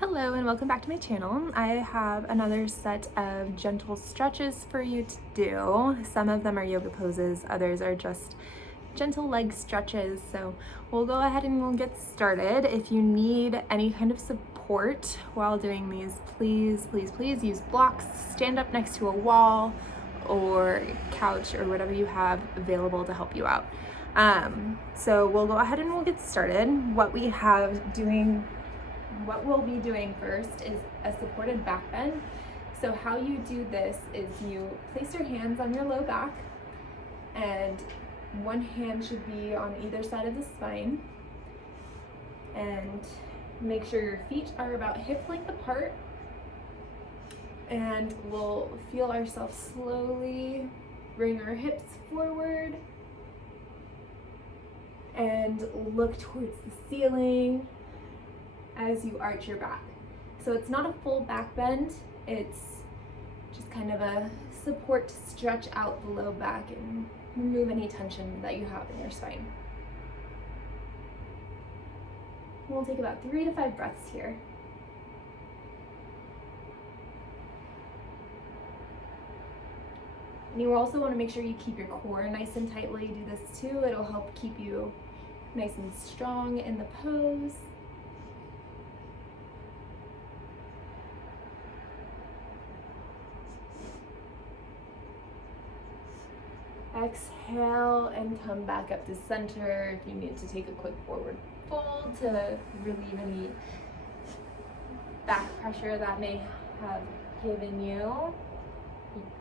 Hello and welcome back to my channel. I have another set of gentle stretches for you to do. Some of them are yoga poses, others are just gentle leg stretches. So we'll go ahead and we'll get started. If you need any kind of support while doing these, please use blocks. Stand up next to a wall or couch or whatever you have available to help you out. So we'll go ahead and we'll get started. What we'll be doing first is a supported back bend. So how you do this is you place your hands on your low back and one hand should be on either side of the spine, and make sure your feet are about hip length apart, and we'll feel ourselves slowly bring our hips forward and look towards the ceiling as you arch your back. So it's not a full back bend, it's just kind of a support to stretch out the low back and remove any tension that you have in your spine. We'll take about 3 to 5 breaths here. And you also want to make sure you keep your core nice and tight while you do this too. It'll help keep you nice and strong in the pose. Exhale and come back up to center. If you need to take a quick forward fold to relieve any back pressure that may have given you,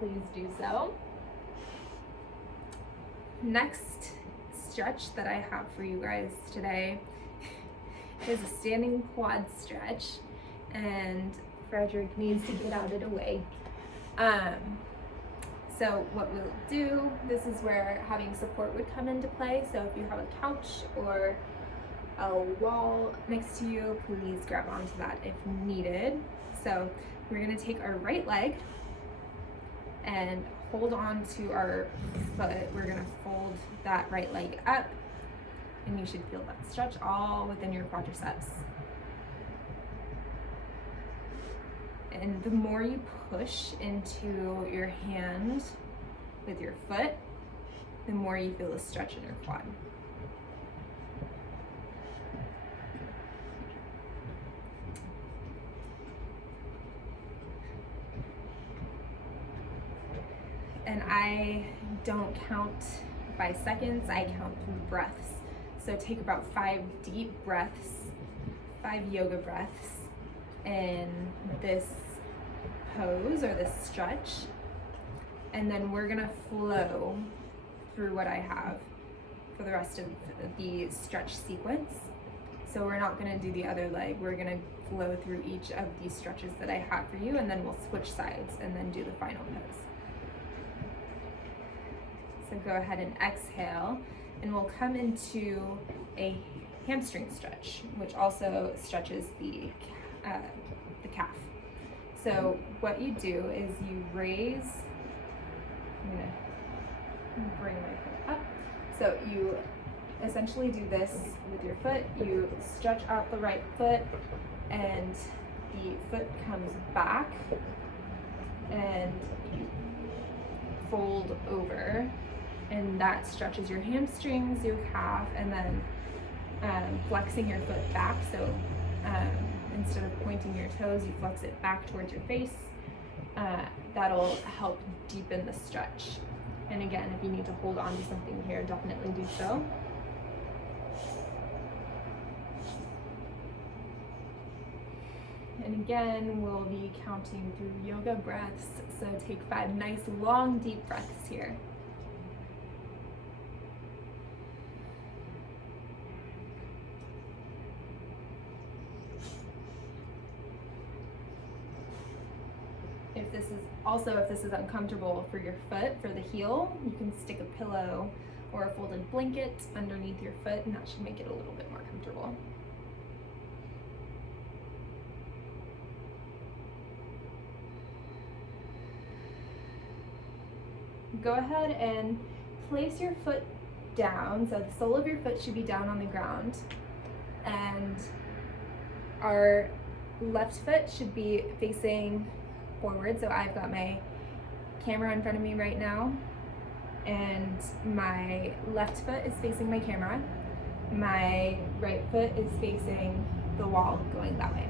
please do so. Next stretch that I have for you guys today is a standing quad stretch, and Frederick needs to get out of the way. So what we'll do, this is where having support would come into play. So if you have a couch or a wall next to you, please grab onto that if needed. So we're gonna take our right leg and hold on to our foot. We're gonna fold that right leg up, and you should feel that stretch all within your quadriceps. And the more you push into your hand with your foot, the more you feel the stretch in your quad. And I don't count by seconds, I count through breaths. So take about 5 deep breaths, 5 yoga breaths in this pose or this stretch, and then we're gonna flow through what I have for the rest of the stretch sequence. So we're not gonna do the other leg, we're gonna flow through each of these stretches that I have for you, and then we'll switch sides and then do the final pose. So go ahead and exhale, and we'll come into a hamstring stretch, which also stretches the calf. So what you do is you raise, I'm gonna bring my foot up. So you essentially do this with your foot, you stretch out the right foot and the foot comes back and you fold over, and that stretches your hamstrings, your calf, and then flexing your foot back. So instead of pointing your toes, you flex it back towards your face. That'll help deepen the stretch. And again, if you need to hold on to something here, definitely do so. And again, we'll be counting through yoga breaths. So take 5 nice, long, deep breaths here. If this is uncomfortable for your foot, for the heel, you can stick a pillow or a folded blanket underneath your foot, and that should make it a little bit more comfortable. Go ahead and place your foot down, so the sole of your foot should be down on the ground, and our left foot should be facing forward. So I've got my camera in front of me right now, and my left foot is facing my camera. My right foot is facing the wall, going that way.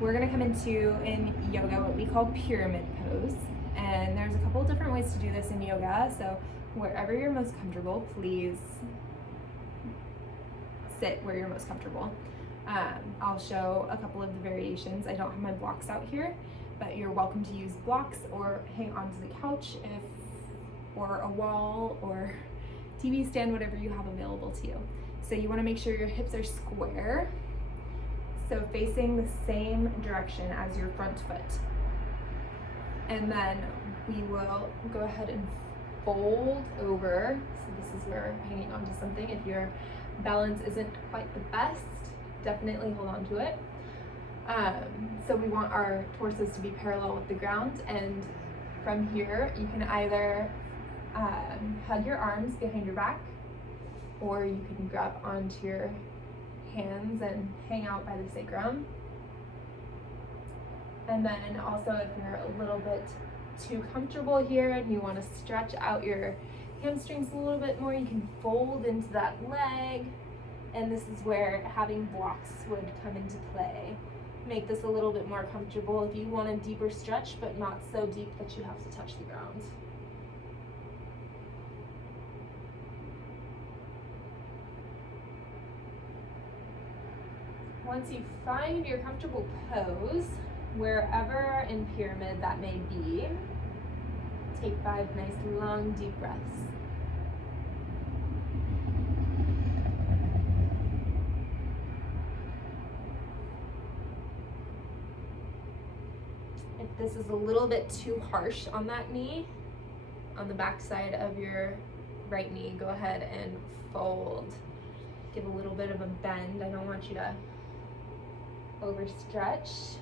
We're gonna come into, in yoga, what we call pyramid pose. And there's a couple different ways to do this in yoga. So wherever you're most comfortable, please sit where you're most comfortable. I'll show a couple of the variations. I don't have my blocks out here, but you're welcome to use blocks or hang onto the couch or a wall or TV stand, whatever you have available to you. So you want to make sure your hips are square, so facing the same direction as your front foot. And then we will go ahead and fold over. So this is where we're hanging onto something. If your balance isn't quite the best, definitely hold on to it. So we want our torsos to be parallel with the ground, and from here you can either hug your arms behind your back, or you can grab onto your hands and hang out by the sacrum. And then also, if you're a little bit too comfortable here and you want to stretch out your hamstrings a little bit more, you can fold into that leg. And this is where having blocks would come into play. Make this a little bit more comfortable if you want a deeper stretch, but not so deep that you have to touch the ground. Once you find your comfortable pose, wherever in pyramid that may be, take 5 nice long deep breaths. If this is a little bit too harsh on that knee, on the back side of your right knee, go ahead and fold. Give a little bit of a bend. I don't want you to overstretch.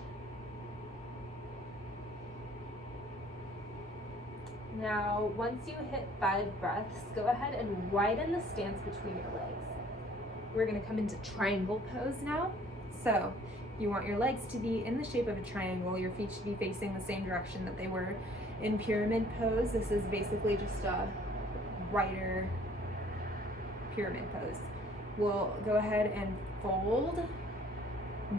Now, once you hit 5 breaths, go ahead and widen the stance between your legs. We're gonna come into triangle pose now. So you want your legs to be in the shape of a triangle. Your feet should be facing the same direction that they were in pyramid pose. This is basically just a wider pyramid pose. We'll go ahead and fold,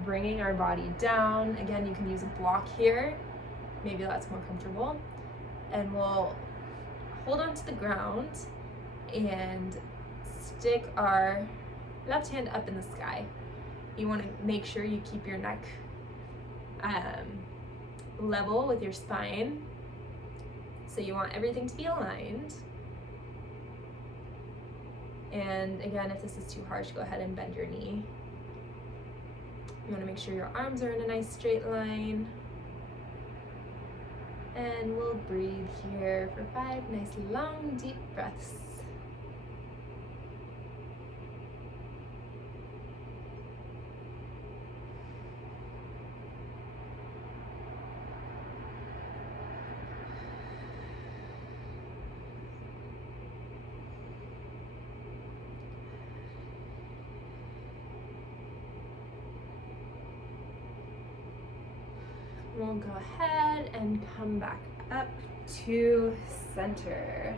bringing our body down. Again, you can use a block here. Maybe that's more comfortable. And we'll hold on to the ground and stick our left hand up in the sky. You want to make sure you keep your neck level with your spine. So you want everything to be aligned. And again, if this is too harsh, go ahead and bend your knee. You want to make sure your arms are in a nice straight line. And we'll breathe here for 5 nice long deep breaths. We'll go ahead and come back up to center.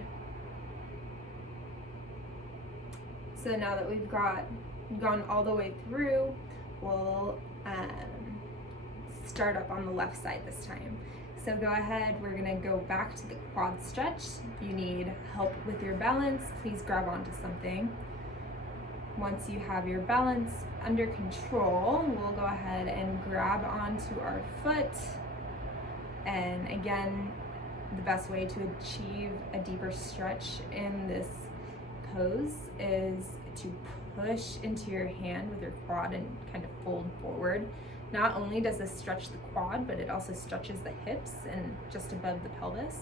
So now that we've gone all the way through, we'll start up on the left side this time. So go ahead, we're gonna go back to the quad stretch. If you need help with your balance, please grab onto something. Once you have your balance under control, we'll go ahead and grab onto our foot. And again, the best way to achieve a deeper stretch in this pose is to push into your hand with your quad and kind of fold forward. Not only does this stretch the quad, but it also stretches the hips and just above the pelvis.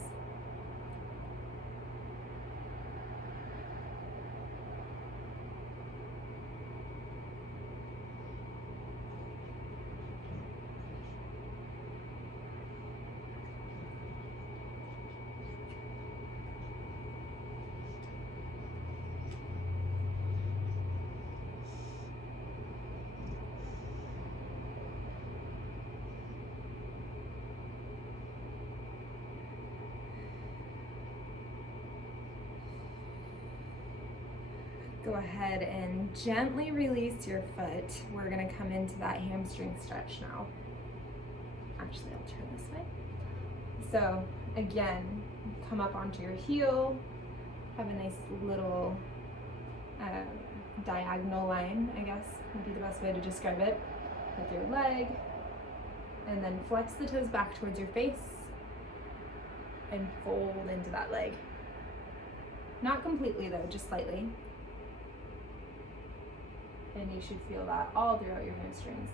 go ahead and gently release your foot. We're gonna come into that hamstring stretch now. Actually, I'll turn this way. So again, come up onto your heel, have a nice little diagonal line, I guess would be the best way to describe it, with your leg, and then flex the toes back towards your face and fold into that leg. Not completely though, just slightly. And you should feel that all throughout your hamstrings.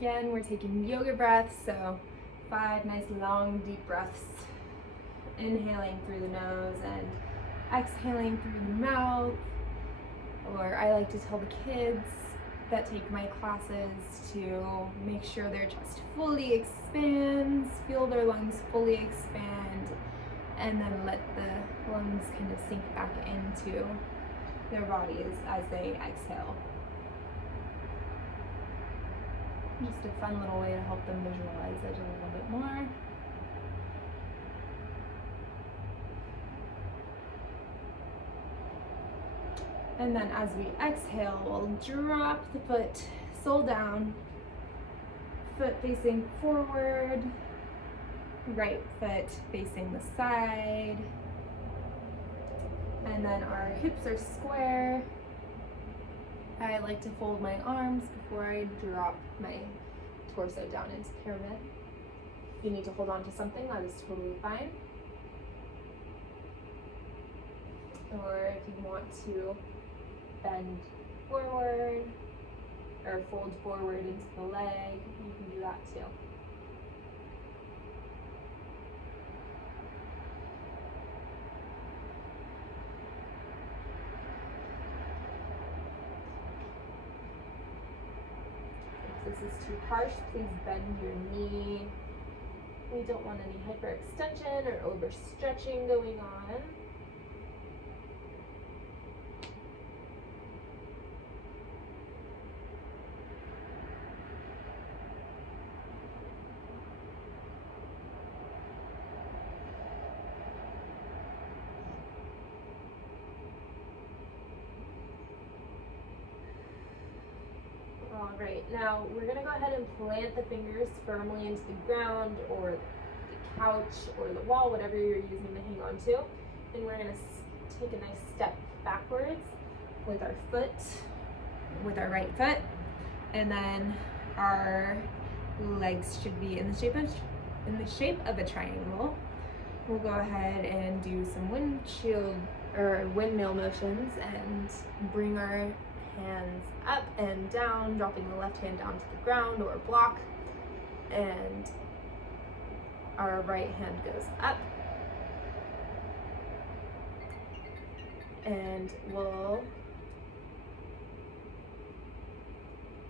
Again, we're taking yoga breaths, so 5 nice long deep breaths. Inhaling through the nose and exhaling through the mouth. Or I like to tell the kids that take my classes to make sure their chest fully expands, feel their lungs fully expand, and then let the lungs kind of sink back into their bodies as they exhale. Just a fun little way to help them visualize it a little bit more. And then as we exhale, we'll drop the foot, sole down, foot facing forward, right foot facing the side. And then our hips are square. I like to fold my arms before I drop my torso down into pyramid. If you need to hold on to something, that is totally fine. Or if you want to bend forward or fold forward into the leg, you can do that too. If this is too harsh, please bend your knee. We don't want any hyperextension or overstretching going on. All right, now we're gonna go ahead and plant the fingers firmly into the ground or the couch or the wall, whatever you're using to hang on to. And we're gonna take a nice step backwards with our foot, with our right foot. And then our legs should be in the shape of a triangle. We'll go ahead and do some windmill motions and bring our hands up and down, dropping the left hand down to the ground or block, and our right hand goes up, and we'll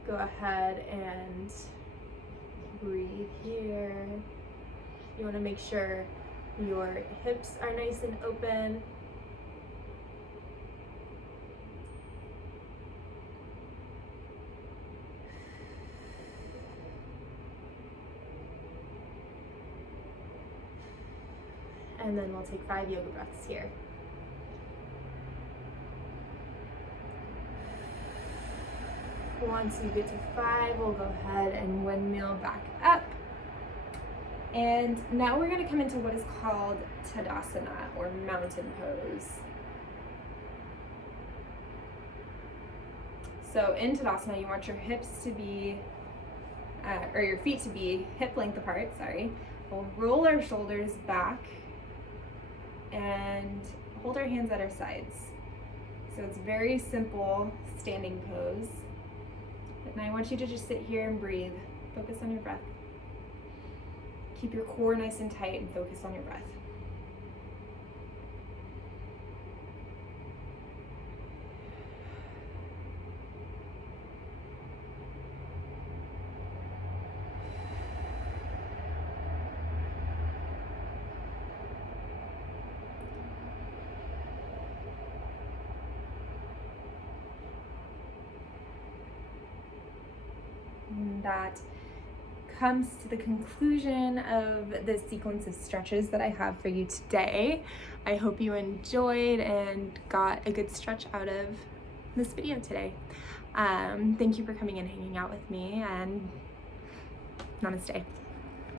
go ahead and breathe here. You want to make sure your hips are nice and open. And then we'll take 5 yoga breaths here. Once you get to 5, we'll go ahead and windmill back up. And now we're going to come into what is called Tadasana, or mountain pose. So in Tadasana, you want your hips to be, or your feet to be hip length apart, sorry. We'll roll our shoulders back and hold our hands at our sides. So it's very simple standing pose. And I want you to just sit here and breathe. Focus on your breath. Keep your core nice and tight and focus on your breath. And that comes to the conclusion of the sequence of stretches that I have for you today. I hope you enjoyed and got a good stretch out of this video today. Thank you for coming and hanging out with me, and namaste.